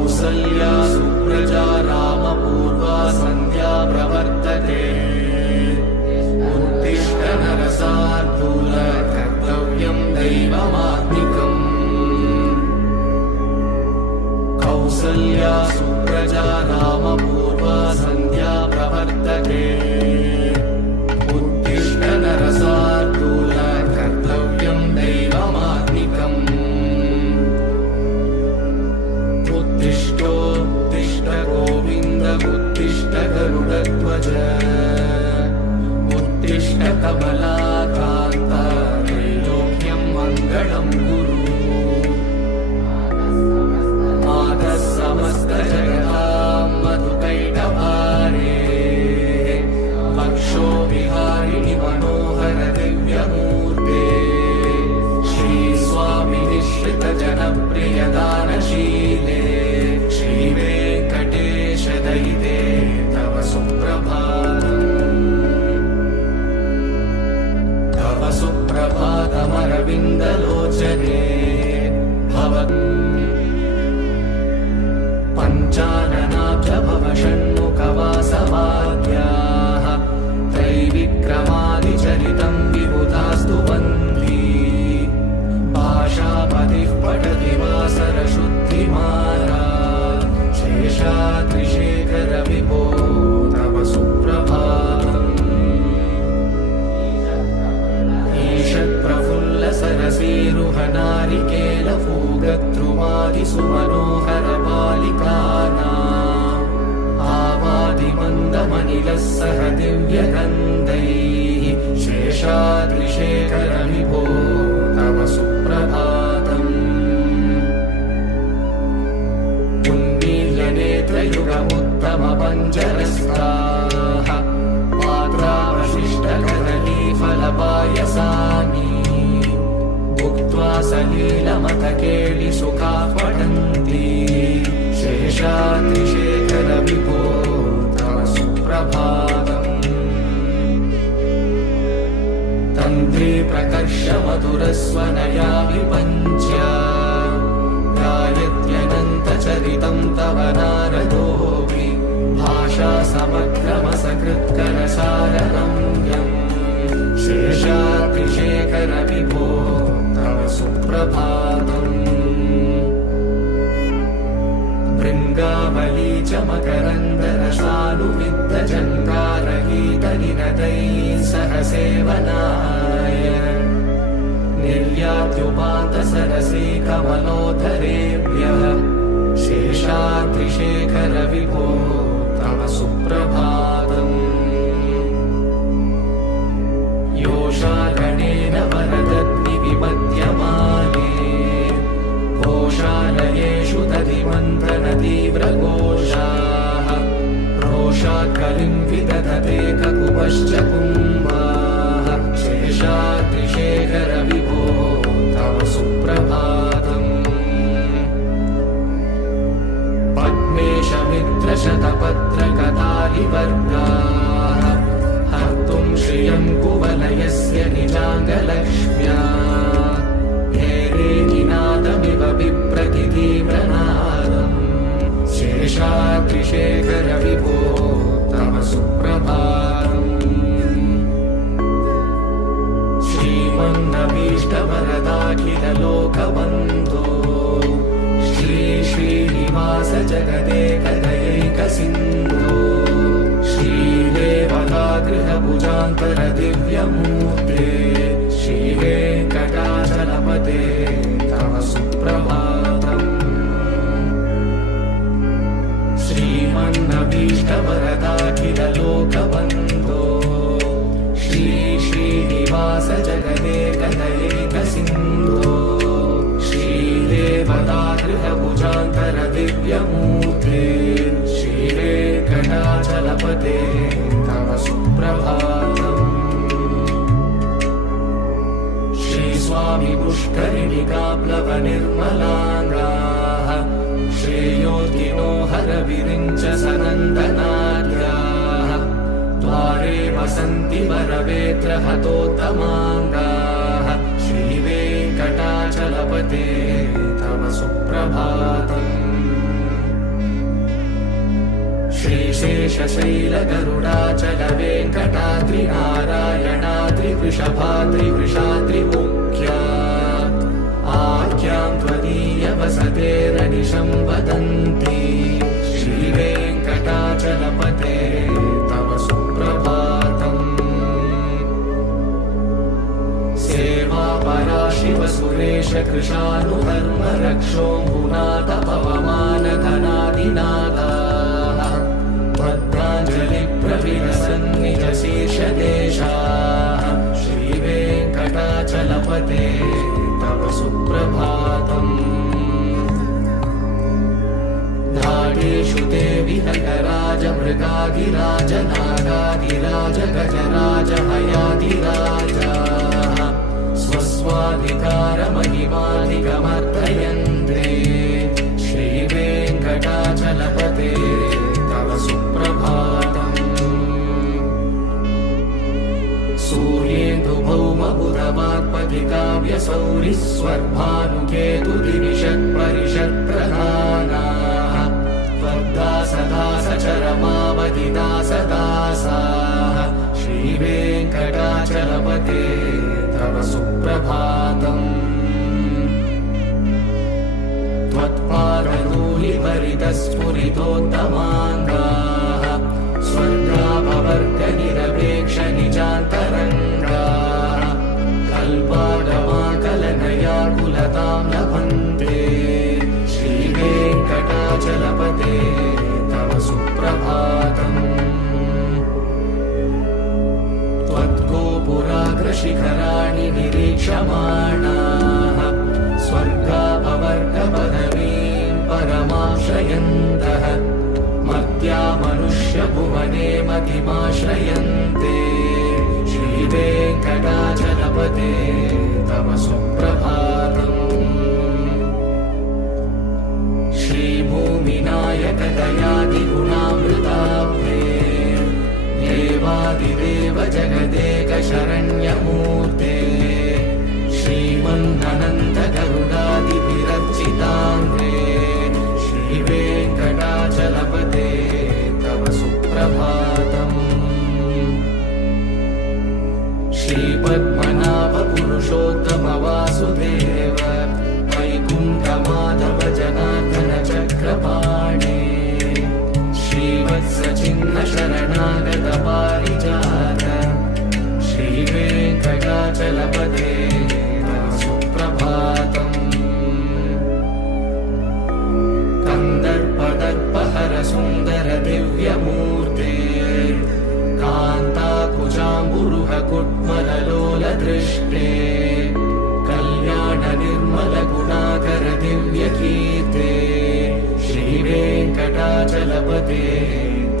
कौसल्या सुप्रजा रामपूर्वा सन्ध्या प्रवर्तते उत्तिष्ठ नरशार्दूल कर्तव्यं दैवमात्मिकम् कौसल्या सुप्रजा रामपूर्वा सन्ध्या प्रवर्तते उत्तिष्ठ नरशार्दूल कर्तव्यं दैवमात्मिकम् उत्तिष्ठ गोविन्द उत्तिष्ठ गरुडध्वज उत्तिष्ठ कमलाकान्त त्रैलोक्यं मङ्गलं कुरु मातः समस्तजगतां मधुकैटभारे वक्षो विहारिणि मनोहर दिव्यमूर्ते श्रीस्वामि निःश्रितजनप्रियदानशीले श्रीवेङ्कटेश दयिते तव सुप्रभातम् तव सुप्रभातमरविन्दलोचने भवत् पञ्चाननाभ्यभव षण्मुखवासवाद्याः त्रैविक्रमादिचरितं विबुधास्तु वन्दी भाषापतिः पठति वासरशुद्धिमाला शेषाद्रिशेखर विभो तव सुप्रभातम् ईषत्प्रफुल्ल सरसीरुहनारिकेलफूगद्रुमादिसुमनोहर बालिकानाम् आवादिमन्दमनिलः सह दिव्यगन्धैः शेषाद्रिशेखर विभो तव सुप्रभातम् उन्मील्यनेत्रयुगमुत्तमपञ्जरस्ताः पात्रावशिष्टकदलीफलपायसानि भुक्त्वा सलीलमथकेलिसुखाः पठन्ति शेषाद्रिशेखर विभो तव सुप्रभातम् तन्त्री प्रकर्ष मधुरस्वनया विपञ्च्य गायत्यनन्तचरितं तव नारदोऽपि भाषा समग्रमसकृत्करसाररम्यम् शेषाद्रिशेखर विभो तव सुप्रभातम् भृङ्गावली च मकरन्दरसानुविद्धजङ्कारगीतनिनदैः सह सेवनाय निर्यात्युपान्तसरसी कमलोदरेभ्यः शेषाद्रिशेखर विभो तव सुप्रभातम् योषागणेन वरदग्निविमध्यमाने घोषालयेषु दधिमन्थनतीव्रघोषाः रोषाकलिं विदधते ककुपश्च कुम्भाः शेषाद्रिशेखर विभो तव सुप्रभातम् पद्मेशमित्रशतपत्रकतालिवर्गाः हर्तुं श्रियं कुवलयस्य निजाङ्गलक्ष्म्या भेरीनिनादमिव बिभ्रतितीव्रनादम् शेषाद्रिशेखर विभो तव सुप्रभातम् श्रीमन्नभीष्टवरदाखिललोकबन्धो श्री श्रीनिवास जगदेकदयैकसिन्धो श्रीदेवतागृहभुजान्तर दिव्यमूर्ते श्रीवेङ्कटाचलपते तव सुप्रभातम् श्रीमन्नभीष्टवरदाखिललोकबन्धो श्री श्रीनिवास जगदेकदयैकसिन्धो श्रीदेवतागृहभुजान्तर दिव्यमूर्ते श्रीवेङ्कटाचलपते तव सुप्रभातम् श्रीस्वामि पुष्करिणिकाप्लवनिर्मलाङ्गाः श्रेयोर्गिनो हरविरिञ्च सनन्दनार्याः द्वारे वसन्ति वरवेत्र हतोत्तमाङ्गाः श्रीवेङ्कटाचलपते तव सुप्रभातम् शेषशैलगरुडाचल वेङ्कटाद्रि नारायणाद्रि वृषभाद्रि वृषाद्रिमुख्या आख्यां त्वदीयवसतेरनिशं वदन्ति श्रीवेङ्कटाचलपते तव सुप्रभातम् सेवा परा शिव सुरेश कृशानुधर्म रक्षोऽम्बुनाथ पवमानधनादिनाथाः भद्राञ्जलि प्रविलसन्निज शीर्षदेशाः श्रीवेङ्कटाचलपते तव सुप्रभातम् धाडेषु ते विहंगराज मृगाधिराज नागाधिराज गजराज हयाधिराजाः स्वस्वाधिकारमहिमाधिगमर्तयन्ते श्रीवेङ्कटाचलपते तव सुप्रभातम् सूर्येन्दुभौमबुधवाक्पतिकाव्यसौरिस्वर्भानुकेतुदिविषत्परिषत्प्रधानाः त्वद्दासदासचरमावधिदासदासाः श्रीवेङ्कटाचलपते तव सुप्रभातम् त्वत्पादधूलिभरितस्फुरितोत्तमाङ्गाः स्वर्गापवर्गनिरपेक्षनिजान्तरङ्गाः कल्पागमाकलनयाकुलतां लभन्ते श्रीवेङ्कटाचलपते तव सुप्रभातम् त्वद्गोपुराग्रशिखराणि निरीक्षमाणाः स्वर्गापवर्गपदवीं परमाश्रयन्तः मर्त्या मनुष्यभुवने मतिमाश्रयन्ते श्रीवेङ्कटाचलपते तव सुप्रभातम् श्रीभूमिनायक दयादिगुणामृताब्धे देवादिदेव जगदेक शरण्यमूर्ते श्रीमन्ननन्द गरुडादिभिरर्चिताङ्गे श्रीवेङ्कटाचलपते तव सुप्रभातम् श्रीपद्मनाभ पुरुषोत्तम वासुदेव वैकुण्ठमाधव जनार्दन चक्रपाणे श्रीवत्सचिह्न शरणागत पारिजात श्रीवेङ्कटाचलपते तव सुप्रभातम् कन्दर्पदर्पहर सुन्दर दिव्यमूर्ते कान्ताकुजाम्बुरुह कुट्मललोलदृष्टे कल्याण निर्मल गुणाकर दिव्यकीर्ते श्रीवेङ्कटाचलपते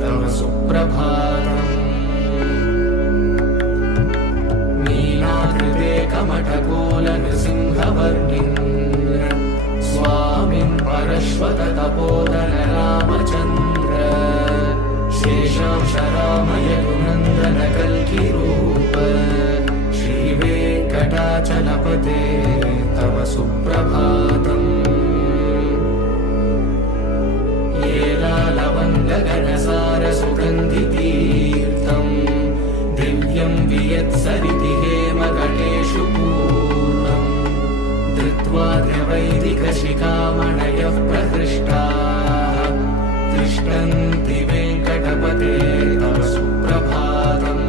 तव सुप्रभातम् नीलाकृते कमठकोलनृसिंहवर्णिन् स्वामिन् परश्वत तपोधन रामचन्द्र शेषांश रामय गुणन्दन कल्किरूप श्रीवेङ्कटाचलपते तव सुप्रभातम् येलालवङ्गगणसार सुगन्धितीर्थम् दिव्यं वियत्सरिति हेमगणेषु पूर्णम् धृत्वा द्रवैदिकशिखामणयः प्रहृष्टाः तिष्ठन्ति वेङ्कटपते तव सुप्रभातम्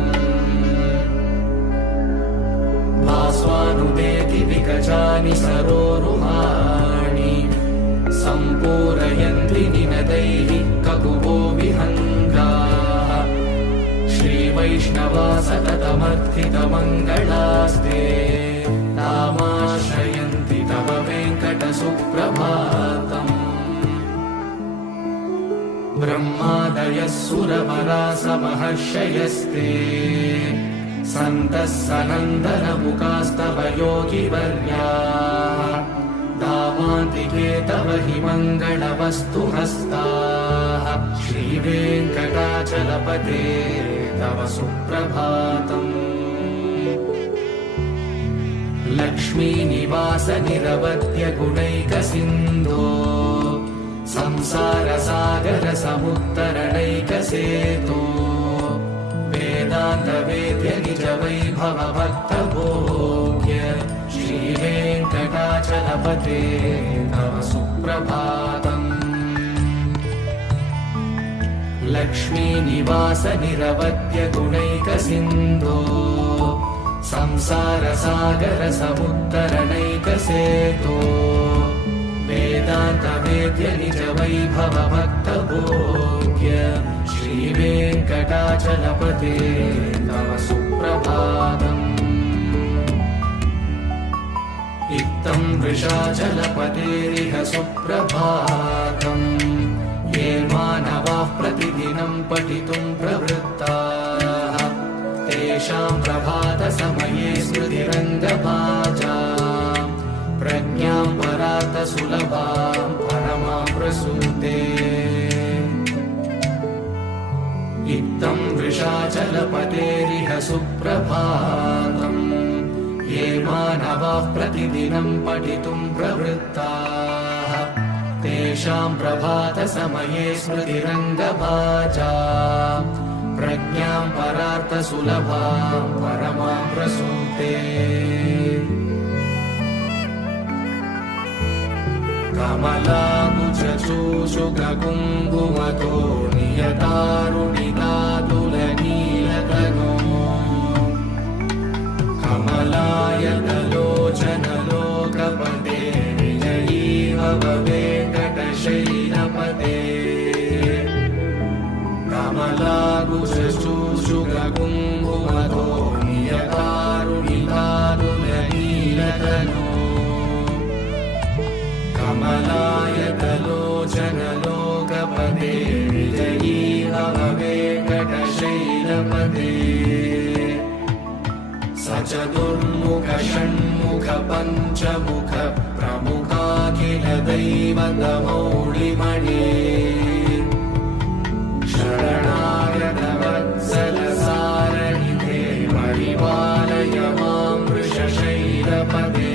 भास्वानुदेति विकचानि सरोरुहाणि सम्पूरयन्ति निनदैः ककुभो विहङ्गाः श्रीवैष्णवा सततमर्थितमङ्गलास्ते तामाश्रयन्ति तव वेङ्कटसुप्रभातम् ब्रह्मादयः सुरवरासमहर्षयस्ते सन्तः सनन्दनमुखास्तव योगिवर्याः दावान्तिके तव हि मङ्गलवस्तु हस्ताः श्रीवेङ्कटाचलपते तव सुप्रभातम् लक्ष्मीनिवास निरवध्य गुणैकसिन्धो संसारसागरसमुत्तरणैकसेतो वेदान्तवेद्य निजवैभवभक्तभोग्य श्रीवेङ्कटाचलपते तव सुप्रभातम्। लक्ष्मीनिवास निरवद्य गुणैकसिन्धो संसारसागरसमुत्तरणैकसेतो वेदान्तवेद्य निजवैभवभक्तभोग्य श्रीवेङ्कटाचलपते तव सुप्रभातम्। इत्थं वृषाचलपतेरिह सुप्रभातम्। ये मानवाः प्रतिदिनं पठितुं प्रवृत्ताः तेषां प्रभातसमये स्मृतिरङ्गभाजा प्रज्ञां परार्थसुलभां परमां प्रसूते। इत्थं वृषाचलपतेरिह सुप्रभातम्। ये मानवाः प्रतिदिनं पठितुं प्रवृत्ताः तेषां प्रभातसमये स्मृतिरङ्गभाजा प्रज्ञां परार्थसुलभां परमां प्रसूते। कमलाकुचूषुककुङ्कुमतो नियतारुणितातुलनीलतनो कमलायतलोचनलोकपते विजयी भव वेङ्कटशैलपते। कमलाकुचूषुककुङ्कुमतो नियतारुणितातुलनीलतनो कमलायतलोचनलोकपते विजयी भव वेङ्कटशैलपते। स चतुर्मुख षण्मुख पञ्चमुख प्रमुखाखिल दैवतमौलिमणे शरणागत वत्सल सारनिधे परिपालय मां वृषशैलपते।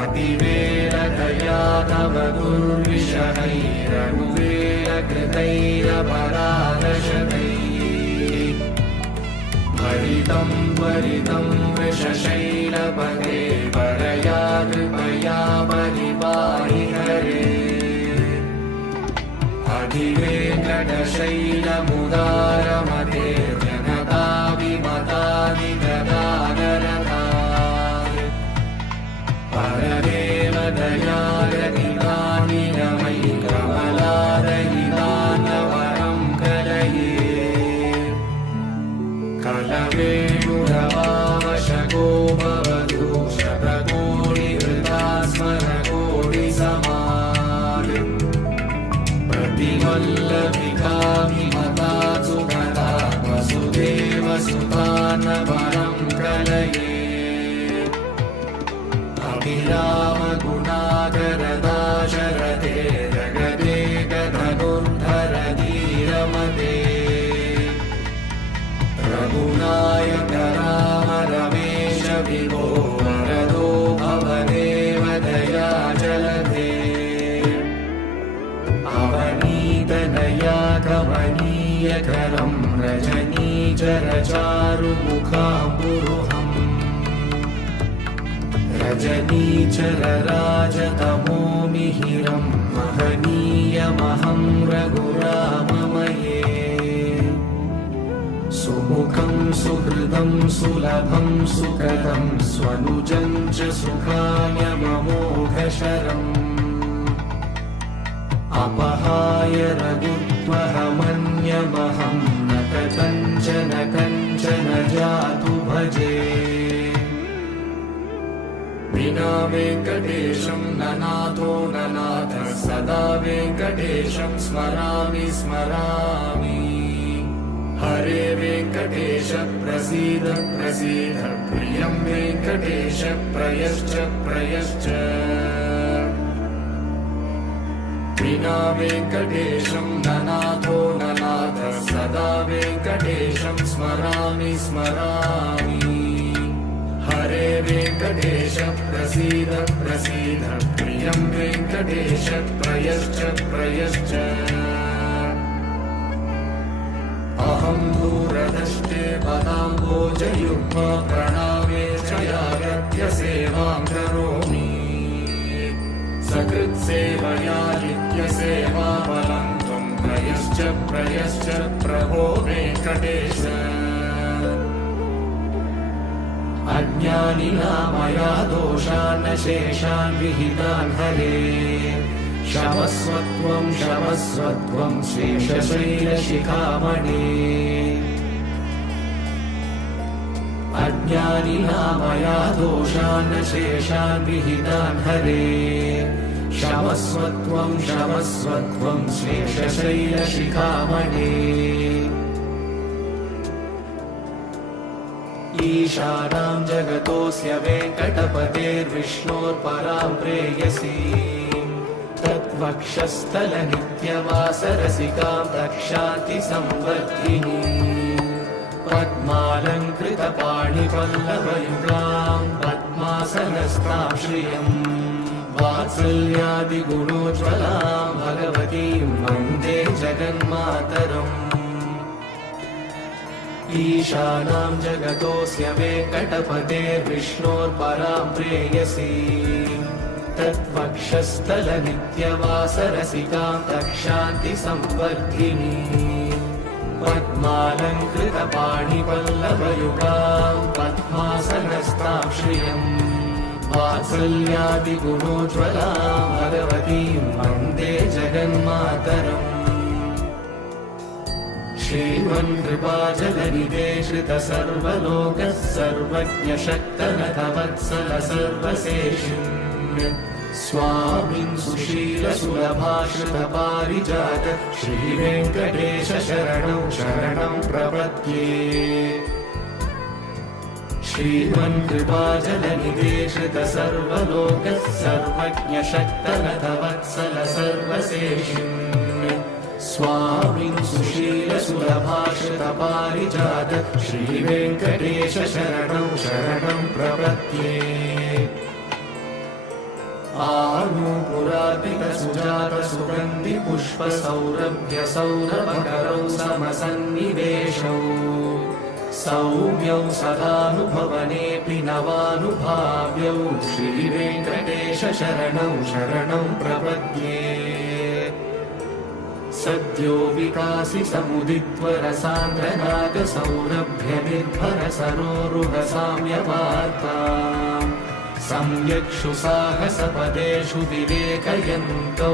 अतिवेलतया तव दुर्विषहैरनुवेलकृतैरपरादशतैः भरितं त्वरितं वृषशैलपते परया कृपया परिपाहि हरे। अधिवेङ्कटशैलमुदारमते जनता विमतादिगदानरता परदेव दयालनिदानि नमयि कमलादयिदानवरं कलये। कलवेणुरवावशको भवतु शतकोटिहृदा स्मरकोटिसमान् प्रतिवल्लभिकाभिमता सुखदा वसुदेवसुतानवरं कलये। अभिरामगुणाकरदाशरथे जगदेकधनुर्धर धीरमते रघुनायक राम रमेश विभो वरदो भवदेव दयाचलधे। अवनीतनया कमनीयकरं रजनीचरचारुमुखाम्बुरुहम् रजनीचरराजतमो मिहिरं महनीयमहं रघुराममये। सुमुखं सुहृदं सुलभं सुकृतं स्वनुजं च सुखायममोघशरम् अपहाय रघुत्वहमन्यमहं न कथञ्चन कञ्चन जातु भजे। विना वेङ्कटेशं ननाथो ननाथः सदा वेङ्कटेशं स्मरामि स्मरामि। हरे वेङ्कटेश प्रसीद प्रसीद प्रियं वेङ्कटेश प्रयश्च प्रयश्च। विना वेङ्कटेशं ननाथो ननाथः सदा वेङ्कटेशं स्मरामि स्मरामि। हरे हरे वेङ्कटेश प्रसीद प्रसीद प्रियं वेङ्कटेश प्रयश्च प्रयश्च अहं दूरदृष्टे पदाम्बोजयुग्म प्रणामे च यागत्य सेवां करोमि सकृत्सेवया नित्यसेवाफलं त्वं प्रयश्च प्रयश्च प्रभो वेङ्कटेश अज्ञानिना मया दोषान् शेषान् विहितान् हरे क्षमस्वत्वं क्षमस्वत्वं शेषशैलशिखामणे अज्ञानिना मया दोषान् शेषान् विहितान् हरे क्षमस्वत्वं क्षमस्वत्वं शेषशैलशिखामणे ईशानां जगतोऽस्य वेङ्कटपतेर्विष्णोर्परां प्रेयसीं तद्वक्षस्थलनित्यवासरसिकां रक्षान्तिसंवर्धिनीं पद्मालङ्कृतपाणिपल्लवयुगां पद्मासनस्तां श्रियं वात्सल्यादिगुणोज्ज्वलां भगवतीं वन्दे जगन्मातरम् ईशानां जगतोऽस्य वेङ्कटपतेर्विष्णोर्परां प्रेयसीं तद्वक्षस्थलनित्यवासरसिकां रक्षान्तिसंवर्धिनीं पद्मालङ्कृतपाणिपल्लवयुगां पद्मासनस्तां श्रियं वात्सल्यादिगुणोज्ज्वलां भगवतीं वन्दे जगन्मातरम् श्रीमन्कृपाजलनिधे श्रितसर्वलोकः सर्वज्ञशक्तनतवत्सल सर्वशेषिन् स्वामिन् सुशीलसुलभाश्रितपारिजात श्रीवेङ्कटेश शरणं शरणं प्रपद्ये श्रीमन्कृपाजलनिधे श्रितसर्वलोकः सर्वज्ञशक्तनतवत्सल सर्वशेषिन् स्वामिन् सुशीलसुलभाश्रितपारिजात श्रीवेङ्कटेश शरणं शरणं प्रपद्ये आनूपुरार्पितसुजातसुगन्धिपुष्पसौरभ्यसौरभकरौ समसन्निवेशौ सौम्यौ सदानुभवनेऽपि नवानुभाव्यौ श्रीवेङ्कटेश शरणं शरणं प्रपद्ये सद्यो विकासि समुदित्वरसान्द्रनागसौरभ्यनिर्भरसरोरुहसाम्यवार्ताम् सम्यक्षु साहसपदेषु विवेकयन्तौ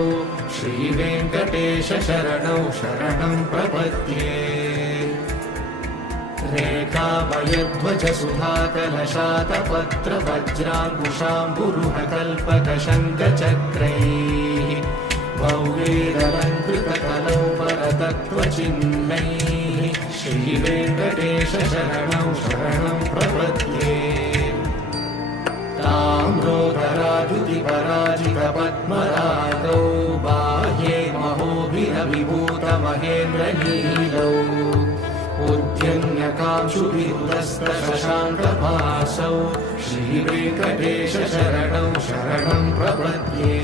श्रीवेङ्कटेश शरणौ शरणं प्रपद्ये रेखाभयध्वजसुधाकलशातपत्रवज्राङ्कुशाम्बुरुहकल्पकशङ्खचक्रैः भव्यैरलङ्कृतकलौ परतत्त्वचिह्नैः श्रीवेङ्कटेश शरणं शरणं प्रपद्ये ताम्रोदराद्युतिपराजितपद्मरागौ बाह्ये महोभिरविभूतमहेन्द्रनीलौ उद्यन्यकांशुभिरुदस्तशशाङ्कभासौ श्रीवेङ्कटेश शरणं शरणं प्रपद्ये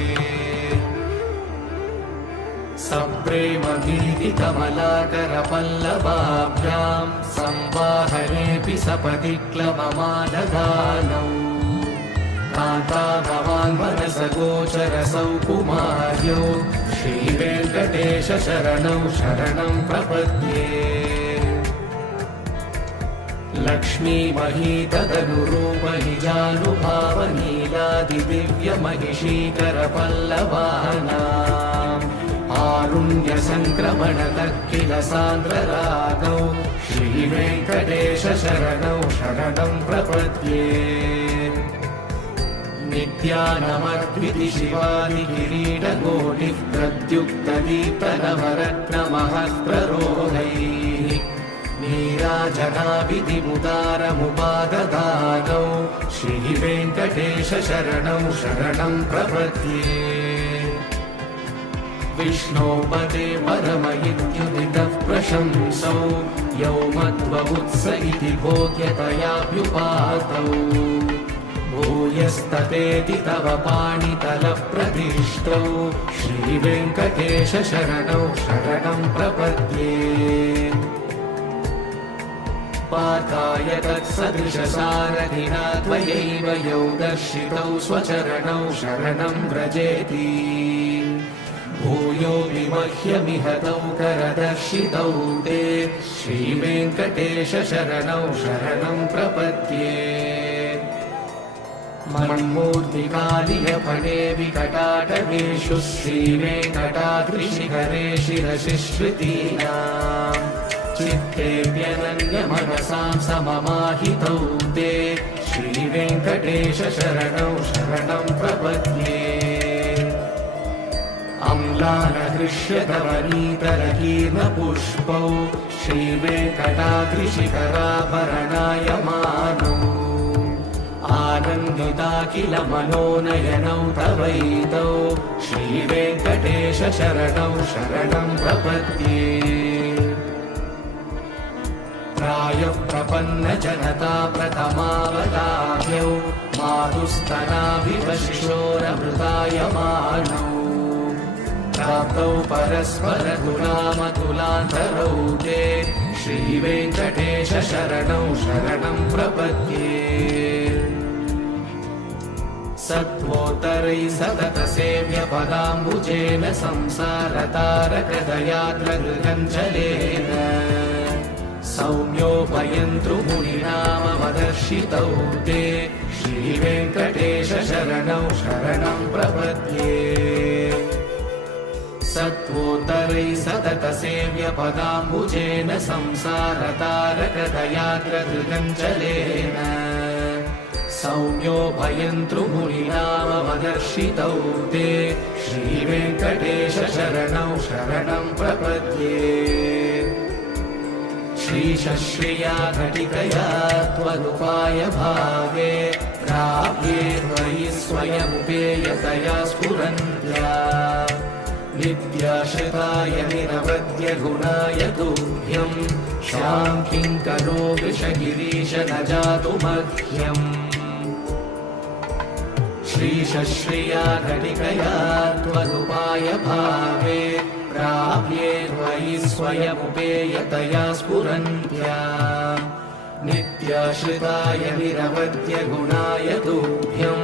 सप्रेमगीतिकमलाकरपल्लवाभ्यां संवाहनेऽपि सपदि क्लबमादधानौ कान्ताभवान्मनसगोचरसौ कुमार्यौ श्रीवेङ्कटेश शरणं शरणं प्रपद्ये लक्ष्मीमहीतदनुरूपहिजानुभावनीलादिदिव्यमहिषीकरपल्लवानाम् आरुण्यसङ्क्रमणतः किल सान्द्ररागौ श्रीवेङ्कटेश शरणं शरणं प्रपद्ये नित्यानमद्विति शिवादिकिरीटकोटिः प्रद्युक्तदीप्तनवरत्नमहस्प्ररोहैः नीराजनाभिधिमुदारमुपाददानौ श्रीवेङ्कटेश शरणं शरणं प्रपद्ये विष्णोपदे परमयित्युदितः प्रशंसौ यौ मध्वमुत्स इति भोग्यतयाभ्युपातौ भूयस्ततेति तव पाणितलप्रदिष्टौ श्रीवेङ्कटेश शरणौ शरणं प्रपद्ये पार्थाय तत्सदृशसारथिना त्वयैव यौ दर्शितौ स्वचरणौ शरणं व्रजेति भूयोऽपि मह्यमिहतौ करदर्शितौ ते श्रीवेङ्कटेश शरणौ शरणं प्रपद्ये मन्मूर्तिकालियफणे विकटाटवेषु श्रीवेङ्कटाद्रिशिखरे शिरसिश्रुतीनाम् चित्तेऽप्यनन्यमनसां सममाहितौ ते श्रीवेङ्कटेश शरणौ शरणं प्रपद्ये अम्लानहृष्यतवनीतरकीर्णपुष्पौ श्रीवेङ्कटाद्रिशिखराभरणायमानौ आनन्दिता किल मनोनयनौ तवैतौ श्रीवेङ्कटेश शरणौ शरणं प्रपद्ये प्रायः प्रपन्नजनता प्रथमावताह्यौ मातुस्तनाभिवशिशोरमृतायमानौ प्राप्तौ परस्परतुलामतुलान्तरौ ते श्रीवेङ्कटेश शरणौ शरणं प्रपद्ये सत्त्वोत्तरैः सततसेव्यपदाम्बुजेन संसारतारकदयाद्रगृहञ्जलेन सौम्योपयन्तृमुनिनामवदर्शितौ ते श्रीवेङ्कटेश शरणौ शरणं प्रपद्ये सत्त्वोत्तरैः सततसेव्यपदाम्बुजेन संसारतारकदयाद्रगृहञ्जलेन सौम्योपयन्तृमुनिनामवदर्शितौ ते श्रीवेङ्कटेश शरणौ शरणं प्रपद्ये श्रीशश्रिया घटिकया त्वदुपाय भावे प्राप्ये त्वयि स्वयमुपेयतया स्फुरन्त्या नित्याश्रिताय निरवद्य गुणाय तुभ्यं शान्तिं करो वृषगिरीश न जातु मह्यम् श्रीशश्रिया घटिकया त्वदुपाय भावे प्राप्ये त्वयि स्वयमुपेयतया स्फुरन्त्या नित्याश्रिताय निरवद्य गुणाय तुभ्यं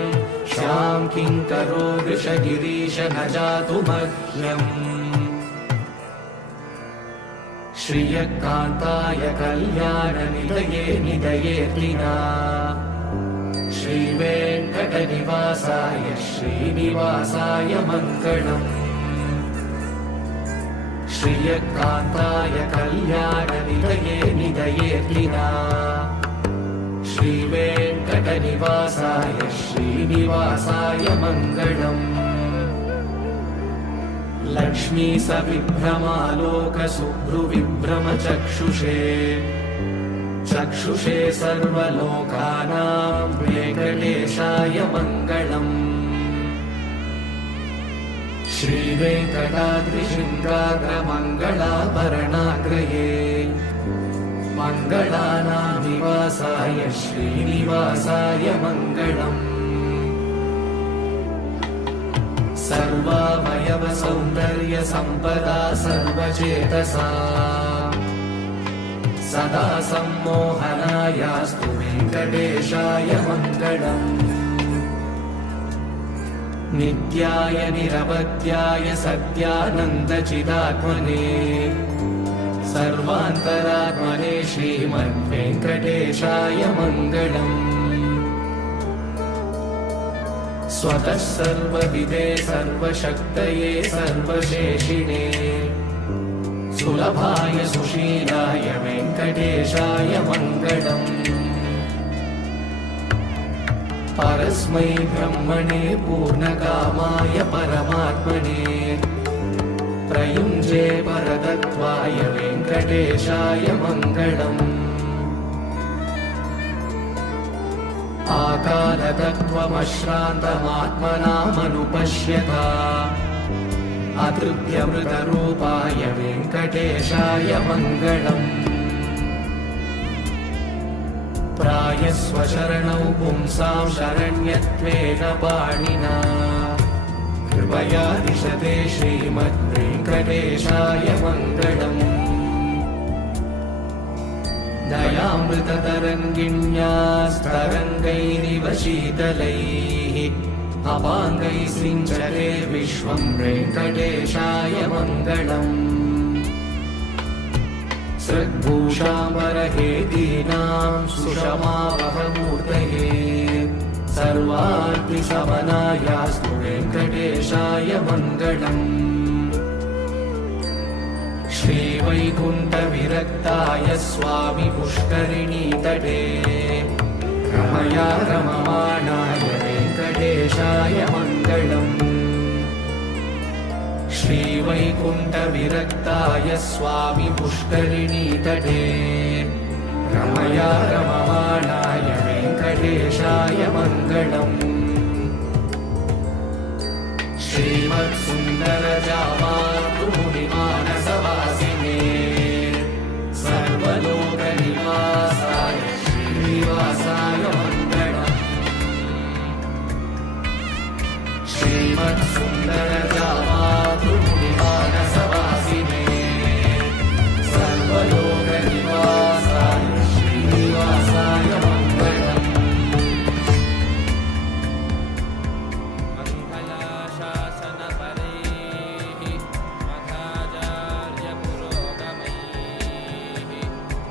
शां किं करो वृषगिरीश न जातु मह्यम् श्रियकान्ताय कल्याणनिलये निलयेऽर्तिना श्रीवेङ्कटनिवासाय श्रीनिवासाय मङ्गलम् श्रियकान्ताय कल्याणनिलये निलयेऽर्तिना श्रीवेङ्कटनिवासाय श्रीनिवासाय मङ्गलम् लक्ष्मी सविभ्रमालोकशुभ्रुविभ्रमचक्षुषे चक्षुषे सर्वलोकानां वेङ्कटेशाय मङ्गलम् श्रीवेङ्कटाद्रिशृङ्गाग्रमङ्गलाभरणाग्रये मङ्गलानां श्रीनिवासाय मङ्गलम् सर्वावयव सौन्दर्य सम्पदा सर्वचेतसा सदा सम्मोहनायास्तु वेङ्कटेशाय मङ्गलम् नित्याय निरवध्याय सत्यानन्दचिदात्मने सर्वान्तरात्मने श्रीमद्वेङ्कटेशाय मङ्गलम् स्वतः सर्वविदे सर्वशक्तये सर्वशेषिणे सुलभाय सुशीलाय वेङ्कटेशाय मङ्गलम् परस्मै ब्रह्मणे पूर्णकामाय परमात्मने प्रयुञ्जे परतत्त्वाय वेङ्कटेशाय मङ्गलम् आकालतत्त्वमश्रान्तमात्मनामनुपश्यता अतृप्यमृतरूपाय वेङ्कटेशाय मङ्गलम् प्रायस्व शरणौ पुंसां शरण्यत्वेन पाणिना कृपया दिशते श्रीमद्वेङ्कटेशाय मङ्गलम् दयामृततरङ्गिण्यास्तरङ्गैरिव शीतलैः अपाङ्गैः सिञ्चते विश्वं वेङ्कटेशाय मङ्गलम् सद्भूषाम्बरहेतीनां सुषमावहमूर्तये सर्वार्थिसमनायास्तु वेङ्कटेशाय मङ्गलम् श्रीवैकुण्ठविरक्ताय स्वामि पुष्करिणीतटे रमया रममाणाय वेङ्कटेशाय मङ्गलम् श्रीवैकुण्ठविरक्ताय स्वामि पुष्करिणीतटे रमया रममाणाय वेङ्कटेशाय मङ्गलम् श्रीमत्सुन्दरजामातृमुनिमानसवासिने सर्वलोकनिवासाय श्रीनिवासाय